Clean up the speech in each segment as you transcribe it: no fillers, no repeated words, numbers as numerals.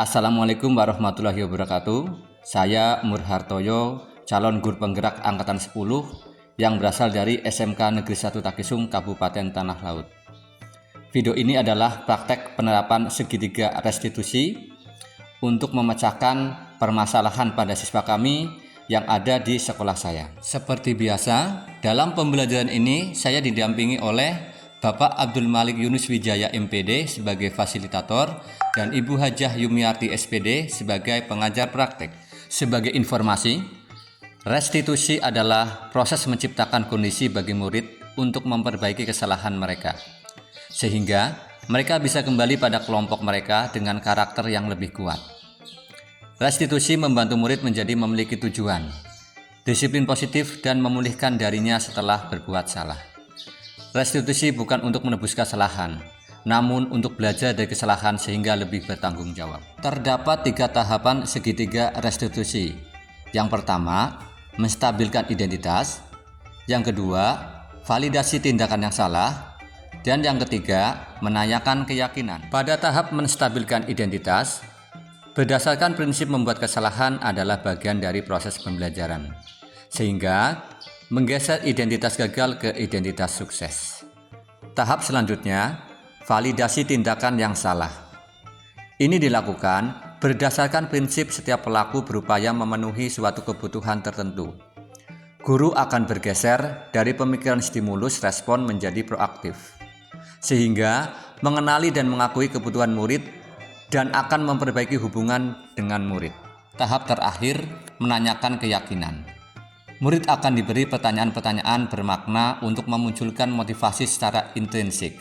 Assalamualaikum warahmatullahi wabarakatuh. Saya Mur Hartoyo, calon guru penggerak Angkatan 10 yang berasal dari SMK Negeri 1 Takisung, Kabupaten Tanah Laut. Video ini adalah praktek penerapan segitiga restitusi untuk memecahkan permasalahan pada siswa kami yang ada di sekolah saya. Seperti biasa, dalam pembelajaran ini saya didampingi oleh Bapak Abdul Malik Yunus Wijaya MPD sebagai fasilitator dan Ibu Hajah Yumiarti SPD sebagai pengajar praktek. Sebagai informasi, restitusi adalah proses menciptakan kondisi bagi murid untuk memperbaiki kesalahan mereka, sehingga mereka bisa kembali pada kelompok mereka dengan karakter yang lebih kuat. Restitusi membantu murid menjadi memiliki tujuan, disiplin positif dan memulihkan darinya setelah berbuat salah. Restitusi bukan untuk menebus kesalahan, namun untuk belajar dari kesalahan sehingga lebih bertanggung jawab. Terdapat 3 tahapan segitiga restitusi. Yang pertama, menstabilkan identitas. Yang kedua, validasi tindakan yang salah. Dan yang ketiga, menanyakan keyakinan. Pada tahap menstabilkan identitas, berdasarkan prinsip membuat kesalahan adalah bagian dari proses pembelajaran, sehingga menggeser identitas gagal ke identitas sukses. Tahap selanjutnya, validasi tindakan yang salah. Ini dilakukan berdasarkan prinsip setiap pelaku berupaya memenuhi suatu kebutuhan tertentu. Guru akan bergeser dari pemikiran stimulus respon menjadi proaktif, sehingga mengenali dan mengakui kebutuhan murid dan akan memperbaiki hubungan dengan murid. Tahap terakhir, menanyakan keyakinan. Murid akan diberi pertanyaan-pertanyaan bermakna untuk memunculkan motivasi secara intrinsik,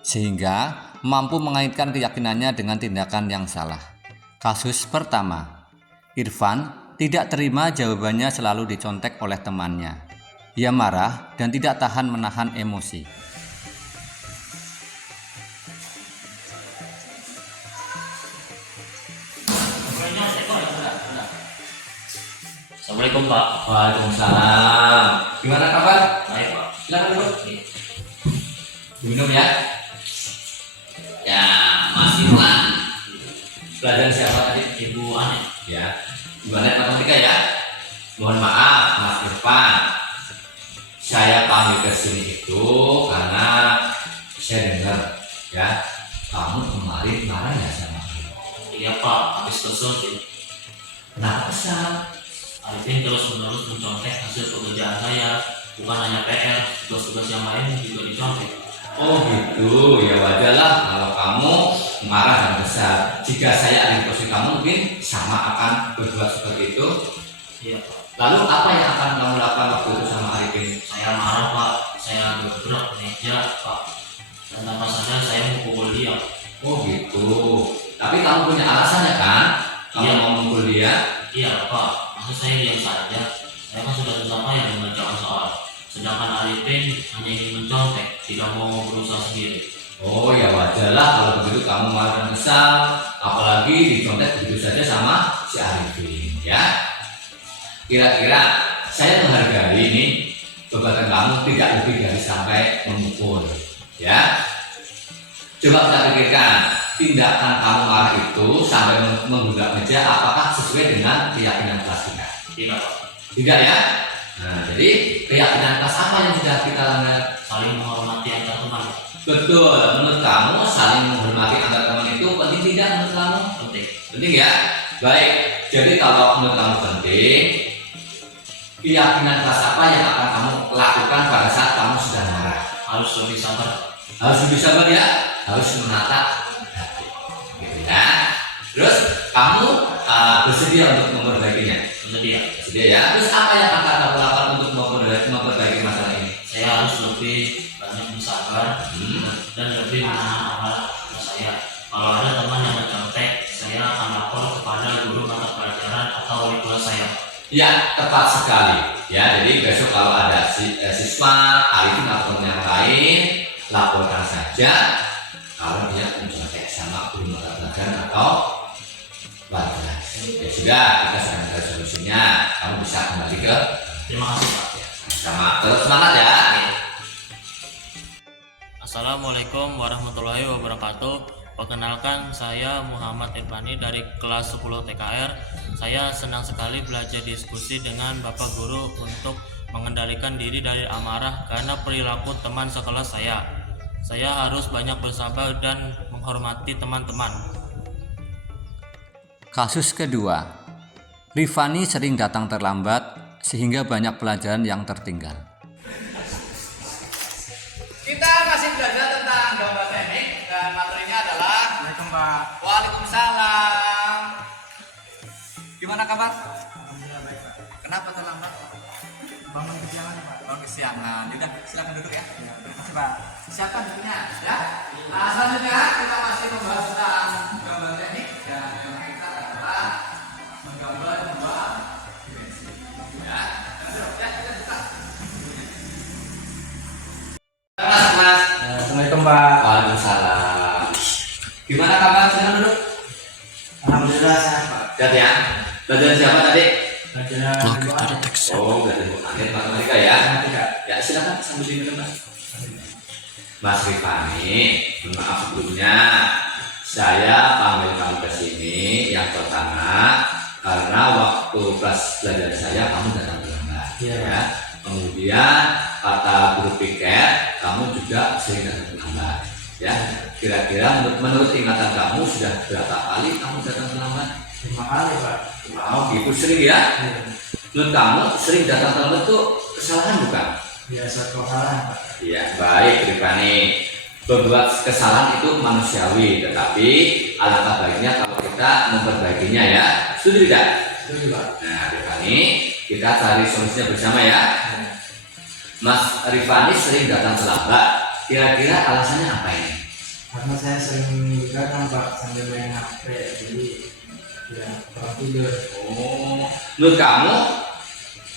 sehingga mampu mengaitkan keyakinannya dengan tindakan yang salah. Kasus pertama, Irfan tidak terima jawabannya selalu dicontek oleh temannya. Ia marah dan tidak tahan menahan emosi. Assalamualaikum Pak. Waalaikumsalam. Gimana kabar? Baik Pak. Silakan dulu. Minum ya. Ya, masih Irfan. Pelajaran siapa tadi? Ibu Ane. Ya, Ibu Anet matematika ya. Mohon maaf Mas Irfan, saya panggil ke sini itu karena saya dengar ya kamu kemarin marah ya sama aku. Iya Pak, habis kesel sih. Kenapa kesal? Arifin terus-menerus mencontek hasil pekerjaan saya. Bukan hanya PR, tugas-tugas yang lain juga dicontek. Oh gitu, ya wajarlah kalau kamu marah dan besar. Jika saya ada di posisi kamu mungkin sama akan berbuat seperti itu. Iya Pak. Lalu apa yang akan kamu lakukan waktu itu sama Arifin? Saya marah Pak. Saya bergerak meja Pak. Dan tanpa sadar saya memukul dia. Oh gitu. Tapi kamu punya alasannya kan? Kamu Iya. mau memukul dia? Iya Pak. Masa saya diam saja? Saya kan sudah susah payah mengerjakan soal. Sedangkan Arifin hanya ingin mencontek, tidak mau berusaha sendiri. Oh ya wajarlah kalau begitu kamu marah dan kesal, apalagi dicontek begitu saja sama si Arifin ya. Kira-kira saya menghargai ini perbuatan kamu tidak lebih dari sampai memukul ya. Coba kita pikirkan, tindakan kamu marah itu sampai menggugat meja apakah sesuai dengan keyakinan kelas kita? Tidak Pak. Tidak ya? Nah, jadi keyakinan kelas apa yang sudah kita langgar? Saling menghormati antar teman. Betul, menurut kamu saling menghormati antar teman itu penting tidak menurut kamu? Penting. Penting ya? Baik, jadi kalau menurut kamu penting, keyakinan kelas apa yang akan kamu lakukan pada saat kamu sudah marah? Harus lebih sabar. Harus lebih sabar ya, harus menata hati, gitu ya. Terus kamu bersedia untuk memperbaikinya? Bersedia. Bersedia ya. Terus apa yang akan kamu lakukan untuk memperbaiki masalah ini? Saya harus lebih banyak bersabar dan lebih menahan amarah saya. Kalau ada teman yang mencontek, saya akan lapor kepada guru mata pelajaran atau wali kelas saya. Ya, tepat sekali. Ya, jadi besok kalau ada siswa, Arifin atau teman yang lain, laporkan saja kalau dia mencontek sama guru mata pelajaran atau wali kelas. Ya sudah, kita sedang mencari solusinya. Kamu bisa kembali ke. Terima kasih Pak. Sama, tetap semangat ya. Assalamualaikum warahmatullahi wabarakatuh. Perkenalkan, saya Muhammad Irfani dari kelas 10 TKR. Saya senang sekali belajar diskusi dengan Bapak Guru untuk mengendalikan diri dari amarah karena perilaku teman sekelas saya. Saya harus banyak bersabar dan menghormati teman-teman. Kasus kedua, Rifani sering datang terlambat sehingga banyak pelajaran yang tertinggal. Kita masih belajar tentang gambar teknik dan materinya adalah Assalamualaikum Pak. Waalaikumsalam. Gimana kabar? Alhamdulillah baik Pak. Kenapa terlambat? Bangun kesiangan Pak. Bangun kesiangan. Yaudah, silakan duduk ya. Terima kasih Pak. Siapkan bukunya ya. Nah, selanjutnya kita masih membahas tentang gambar teknik dan tema kita adalah menggambar dua dimensi. Ya, kita buka. Mas. Assalamualaikum Pak. Waalaikumsalam. Gimana kabar? Silakan duduk. Alhamdulillah sehat Pak. Lihat ya. Belajar siapa tadi? Belajar Oh, belajar bukan matematika ya. matematika. Ya, silakan sambil diminum, Mas. Mas Rifani, mohon maaf sebelumnya saya panggil kamu ke sini yang pertama karena waktu kelas belajar saya kamu datang terlambat. Iya, Ya. Kemudian kata guru piket kamu juga sering datang terlambat. Ya, kira-kira menurut ingatan kamu sudah berapa kali kamu datang terlambat? 5 kali Pak. Wow, gitu sering ya? Iya. Menurut kamu sering datang terlambat itu kesalahan bukan? Biasa kesalahan Pak. Iya, baik Rifani. Berbuat kesalahan itu manusiawi, tetapi alangkah baiknya kalau kita memperbaikinya ya. Setuju tidak? Itu juga. Nah, Rifani, kita cari solusinya bersama ya. Mas Rifani sering datang terlambat. Kira-kira alasannya apa ini? Karena saya sering begadang Pak sambil main HP, jadi ya kurang tidur. Oh, menurut kamu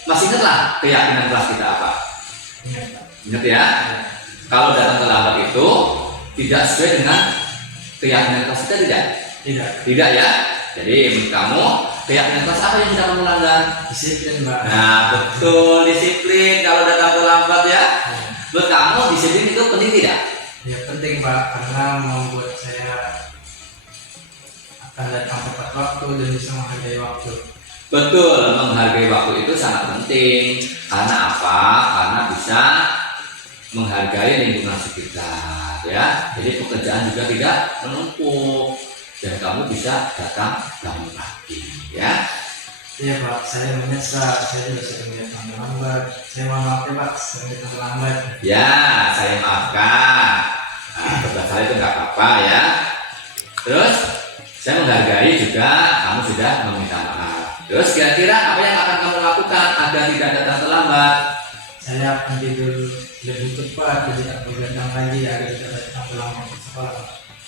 masih ingatlah keyakinan kelas kita apa? Ingat Pak. Ingat ya? Kalau datang terlambat itu tidak sesuai dengan keyakinan kelas kita tidak? Tidak. Tidak ya? Jadi menurut kamu keyakinan kelas apa yang tidak melanggar? Disiplin Pak. Nah betul, disiplin kalau datang terlambat ya. Ya. Menurut kamu disiplin itu penting tidak? Ya penting Pak karena membuat saya akan datang tepat waktu dan bisa menghargai waktu. Betul, menghargai waktu itu sangat penting. Karena apa? Karena bisa menghargai lingkungan sekitar ya. Jadi pekerjaan juga tidak menumpuk dan kamu bisa datang bangun pagi ya. Iya Pak, saya menyesal, saya juga sering datang terlambat. Saya mohon maaf ya Pak, sering datang terlambat. Ya, saya maafkan. Nah, berbuat salah itu nggak apa-apa ya. Terus, saya menghargai juga kamu sudah meminta maaf. Terus, kira-kira apa yang akan kamu lakukan agar tidak datang terlambat? Saya akan tidur lebih cepat, tidak begadang lagi agar tidak datang terlambat ke sekolah.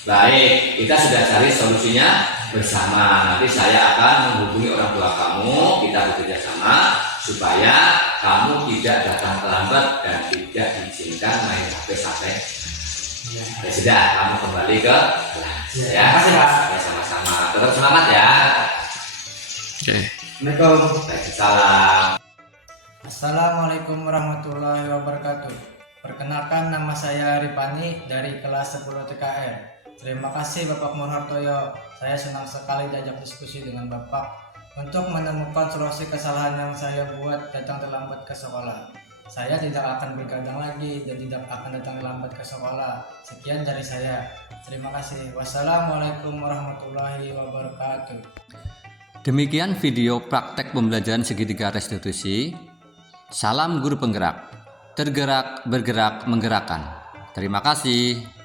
Baik, kita sudah cari solusinya bersama. Nanti saya akan menghubungi orang tua kamu, kita bekerja sama supaya kamu tidak datang terlambat dan tidak diizinkan main HP sampai. Ya. Ya sudah, kamu kembali ke kelas ya. Terima kasih, Pak. Ya, sama-sama. Tetap semangat ya. Assalamualaikum. Salam. Assalamualaikum warahmatullahi wabarakatuh. Perkenalkan, nama saya Rifani dari kelas 10 TKR. Terima kasih Bapak Murhartoyo. Saya senang sekali diajak diskusi dengan Bapak untuk menemukan solusi kesalahan yang saya buat datang terlambat ke sekolah. Saya tidak akan begadang lagi dan tidak akan datang terlambat ke sekolah. Sekian dari saya. Terima kasih. Wassalamualaikum warahmatullahi wabarakatuh. Demikian video praktek pembelajaran segitiga restitusi. Salam guru penggerak. Tergerak, bergerak, menggerakkan. Terima kasih.